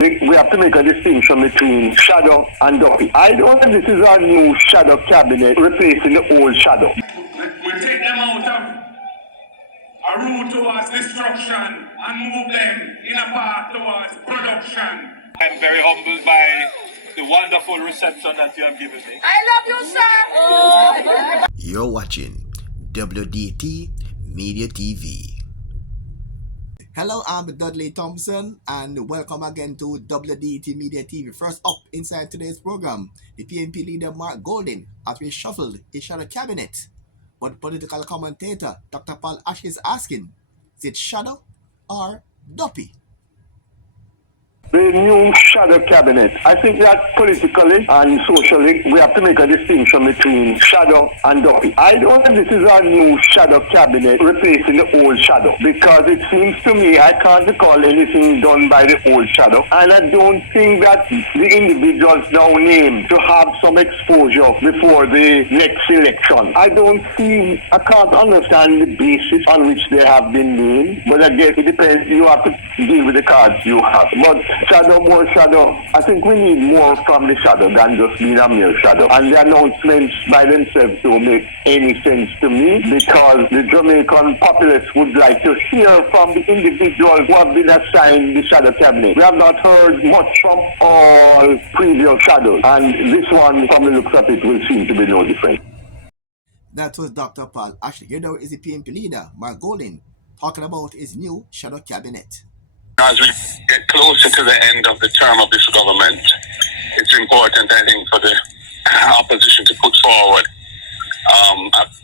We have to make a distinction between shadow and duppy. I don't think this is a new shadow cabinet replacing the old shadow. We take them out of a route towards destruction and move them in a path towards production. I'm very humbled by the wonderful reception that you have given me. I love you, sir. You're watching WDT Media TV. Hello, I'm Dudley Thompson, and welcome again to WDT Media TV. First up inside today's program, the PNP leader Mark Golding has reshuffled his shadow cabinet. But political commentator Dr. Paul Ash is asking, is it shadow or duppy? The new shadow cabinet. I think that politically and socially, we have to make a distinction between shadow and duppy. I don't think this is a new shadow cabinet replacing the old shadow, because it seems to me I can't recall anything done by the old shadow, and I don't think that the individuals now named to have some exposure before the next election. I can't understand the basis on which they have been named, but I guess it depends. You have to deal with the cards you have. But shadow, more shadow. I think we need more from the shadow than just being a mere shadow. And the announcements by themselves don't make any sense to me, because the Jamaican populace would like to hear from the individuals who have been assigned the shadow cabinet. We have not heard much from all previous shadows, and this one, from the looks of it, will seem to be no different. That was Dr. Paul Ashley. Here now is the PNP leader, Mark Golding, talking about his new shadow cabinet. As we get closer to the end of the term of this government, it's important, I think, for the opposition to put forward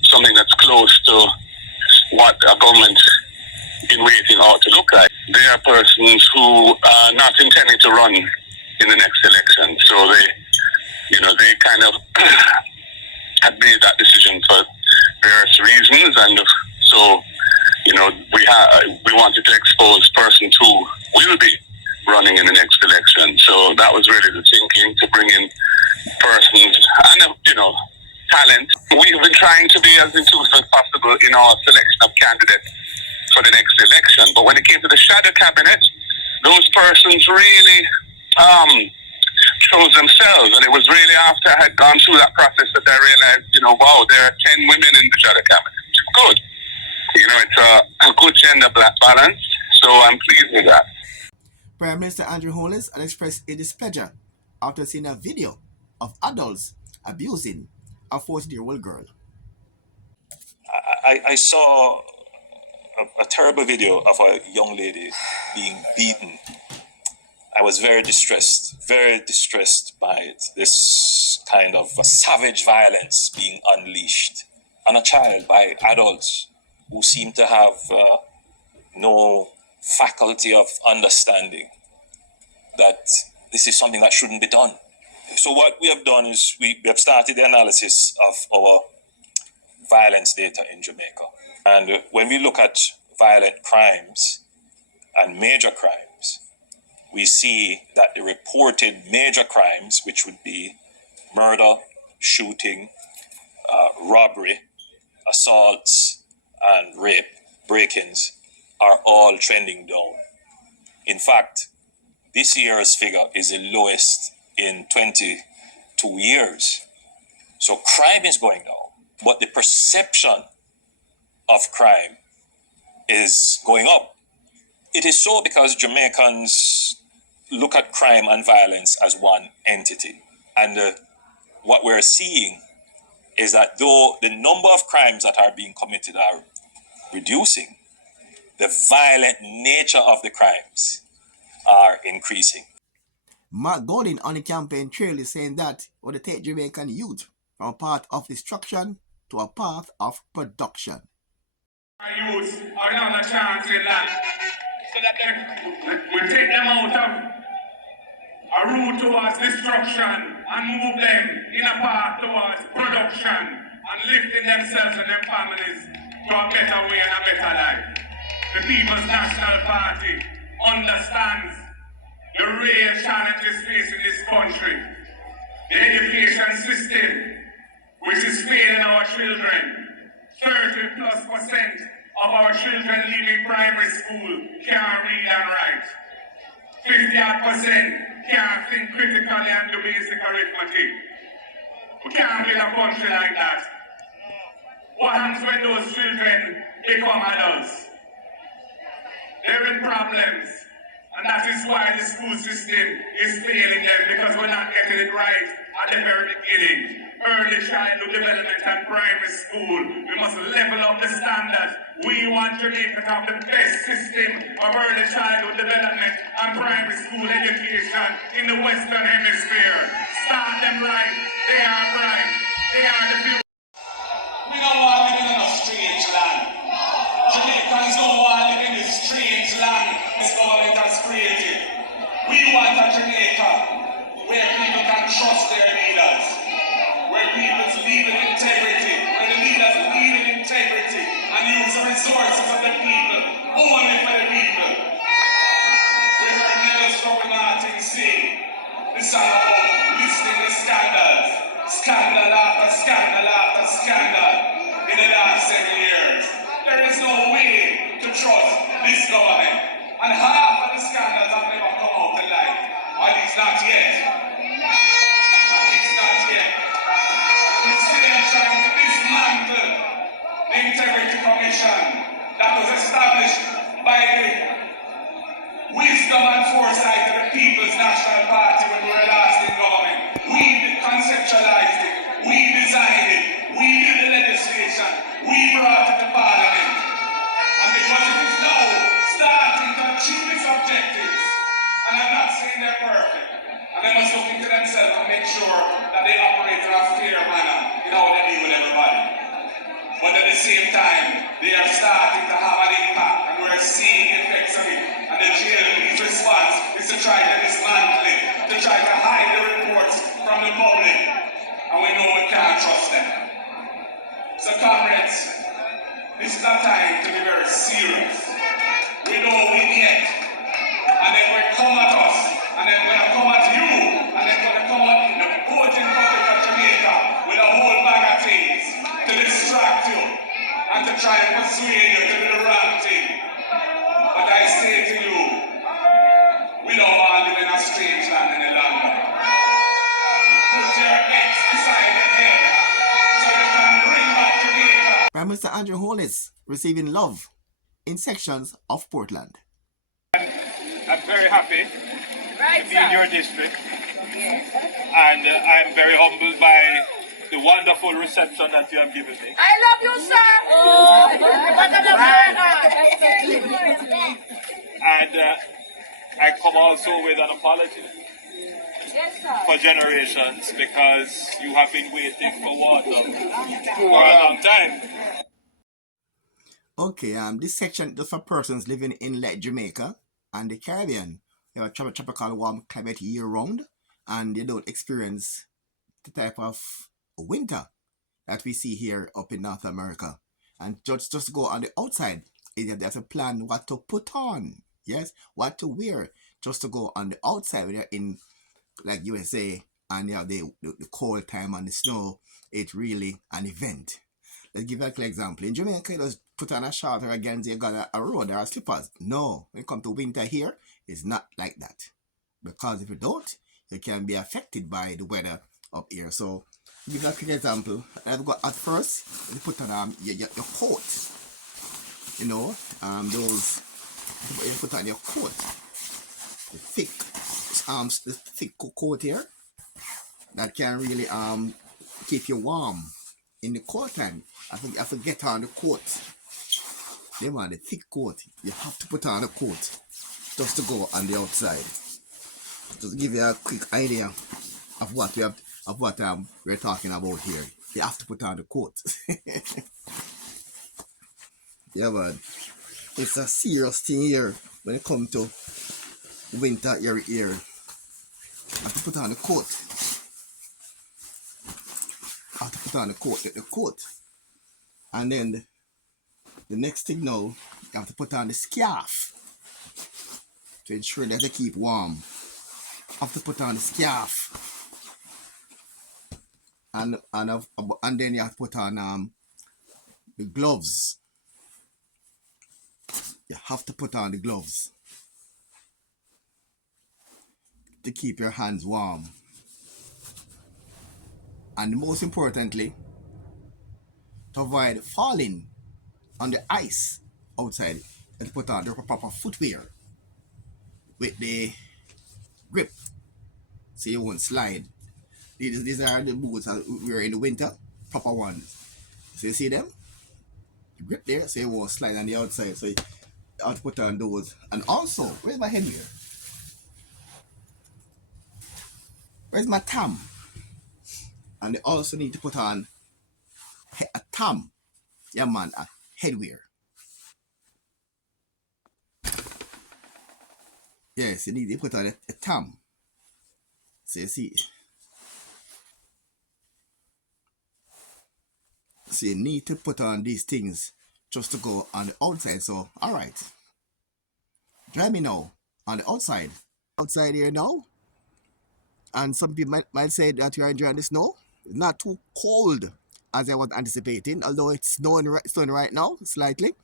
something that's close to what a government in waiting ought to look like. They are persons who are not intending to run in the next election, so they kind of had made that decision for various reasons, and so we wanted to expose persons who will be running in the next election. So that was really the thinking, to bring in persons and talent. We've been trying to be as inclusive as possible in our selection of candidates for the next election. But when it came to the shadow cabinet, those persons really chose themselves, and it was really after I had gone through that process that I realized, wow, there are 10 women in the shadow cabinet. Good. It's a good gender balance, so I'm pleased with that. Prime Minister Andrew Holness has expressed a displeasure after seeing a video of adults abusing a 14-year-old girl. I saw a terrible video of a young lady being beaten. I was very distressed by it. This kind of savage violence being unleashed on a child by adults who seem to have no faculty of understanding that this is something that shouldn't be done. So what we have done is we have started the analysis of our violence data in Jamaica. And when we look at violent crimes and major crimes, we see that the reported major crimes, which would be murder, shooting, robbery, assaults, and rape, break-ins, are all trending down. In fact, this year's figure is the lowest in 22 years. So crime is going down, but the perception of crime is going up. It is so because Jamaicans look at crime and violence as one entity. And what we're seeing is that though the number of crimes that are being committed are reducing, the violent nature of the crimes are increasing. Mark Golding on the campaign trail is saying that will take Jamaican youth from a path of destruction to a path of production. Our youth are another chance in life, so that we take them out of a route towards destruction and move them in a path towards production and lifting themselves and their families to a better way and a better life. The People's National Party understands the real challenges facing this country. The education system, which is failing our children. 30+% of our children leaving primary school can't read and write. 50% can't think critically and do basic arithmetic. We can't build a country like that. What happens when those children become adults? They're in problems. And that is why the school system is failing them, because we're not getting it right at the very beginning. Early childhood development and primary school, we must level up the standards. We want Jamaica to have the best system of early childhood development and primary school education in the Western Hemisphere. Start them right. They are right. They are the future. We don't want to live in a strange land. Jamaicans don't want to live in this strange land this government has created. We want a Jamaica where people can trust their leaders, where people lead with integrity, where the leaders lead with integrity and use the resources of the people only for the people. We heard Nellis from Martin sing the song about listening to scandals, scandal after scandal after scandal in the last 7 years. There is no way to trust this government. And half of the scandals have never come out to light. At least not yet. At least not yet. Instead of trying to dismantle the Integrity Commission that was established by the wisdom and foresight of the People's National Party when we were last in government. We conceptualized it. We designed it. We did the legislation. We brought it to Parliament. And because it is now starting to achieve its objectives, and I'm not saying they're perfect, and they must look into themselves and make sure that they operate in a fair manner in how they deal with everybody. But at the same time, they are starting to have an impact, and we're seeing the effects of it. And the GLP's response is to try to dismantle it, to try to hide the reports from the public. And we know we can't trust them. So comrades, this is a time to be very serious. We know we need, and then we come at us, and then we come at you, and then we're going to come at the voting public of Jamaica with a whole bag of things to distract you and to try and persuade you to do the wrong thing. But I say to you, we don't want to live in a strange land any longer. Put your eggs beside your head so you can bring back Jamaica. Prime Minister Andrew Holness receiving love in sections of Portland. I'm very happy to be in your district, Yes. and I'm very humbled by the wonderful reception that you have given me. I love you, sir. And I come also with an apology Yes, sir. for generations, because you have been waiting for water for a long time. Okay, this section just for persons living in Lake Jamaica and the Caribbean. They have a tropical warm climate year round, and they don't experience the type of winter that we see here up in North America. And just go on the outside, there's a plan what to put on, yes, what to wear, just to go on the outside when you're in like USA and you have the cold time and the snow. It's really an event. Let's give that example. In Jamaica, you just put on a shirt or against you got a road or slippers. No, when it comes to winter here, it's not like that. Because if you don't, you can be affected by the weather up here. So, give that quick example. I've got at first, you put on your coat. You know, those you put on your coat. The thick coat here that can really keep you warm in the cold time. I have to get on the coat. They want the thick coat. You have to put on a coat just to go on the outside. Just to give you a quick idea of what we're talking about here. You have to put on the coat. Yeah, but it's a serious thing here when it comes to winter here. You have to put on the coat. I have to put on the coat. And then the next thing now, you have to put on the scarf to ensure that they keep warm. Have to put on the scarf. And then you have to put on the gloves. You have to put on the gloves. to keep your hands warm. And most importantly, to avoid falling on the ice outside, and put on the proper footwear with the grip so you won't slide. These are the boots that we wear in the winter, proper ones. So you see them? The grip there so you won't slide on the outside. So you have to put on those. And also, where's my headwear? Where's my tam? And they also need to put on a tam. Yeah man, a headwear. Yes, you need to put on a tam. So you see. So you need to put on these things just to go on the outside. So, alright. Join me now on the outside. Outside here now. And some people might say that you are enjoying the snow. It's not too cold as I was anticipating, although it's snowing right now, slightly.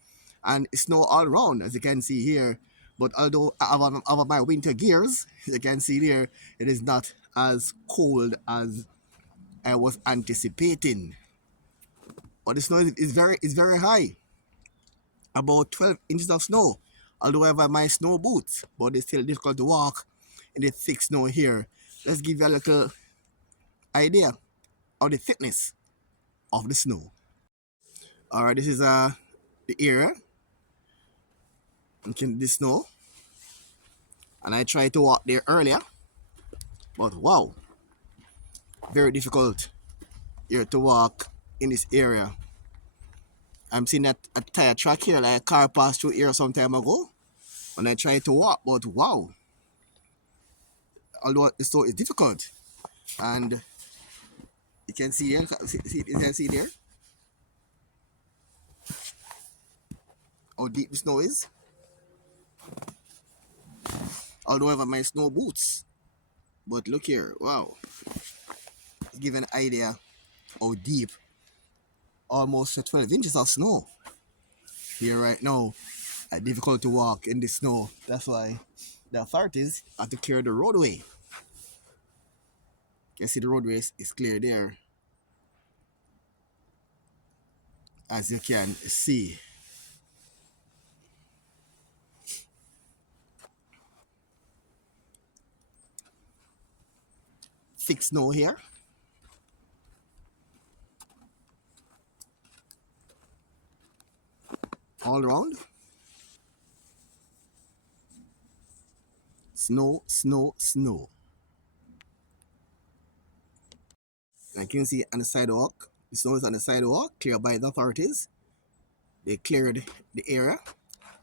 And it's snow all around, as you can see here. But although I have my winter gears, as you can see there, it is not as cold as I was anticipating. But the snow is very high. About 12 inches of snow. Although I have my snow boots, but it's still difficult to walk in the thick snow here. Let's give you a little idea of the thickness of the snow. Alright, this is the area in the snow. And I tried to walk there earlier. But wow, very difficult here to walk in this area. I'm seeing a tire track here, like a car passed through here some time ago. When I tried to walk, but wow. Although the snow is difficult. And you can see there, you can see there how deep the snow is. Although I have my snow boots. But look here, wow. Give an idea how deep. Almost 12 inches of snow here right now. Difficult to walk in the snow. That's why the authorities have to clear the roadway. You can see the roadway is clear there, as you can see. Thick snow here. All around. Snow, snow, snow. I can see on the sidewalk. The snow is on the sidewalk, cleared by the authorities. They cleared the area,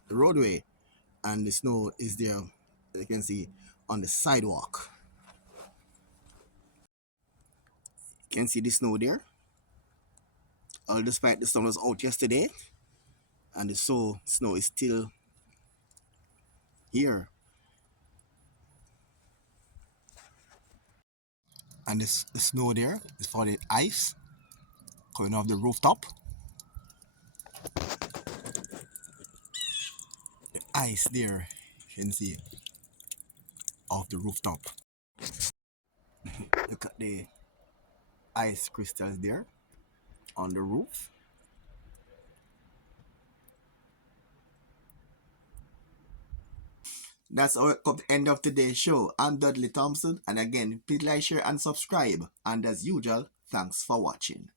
the roadway, and the snow is there, as you can see, on the sidewalk. You can see the snow there. All despite the sun was out yesterday, and the snow is still here. And the snow there is for the ice coming off the rooftop. The ice there, you can see, off the rooftop. Look at the ice crystals there on the roof. That's our end of today's show. I'm Dudley Thompson, and again, please like, share, and subscribe. And as usual, thanks for watching.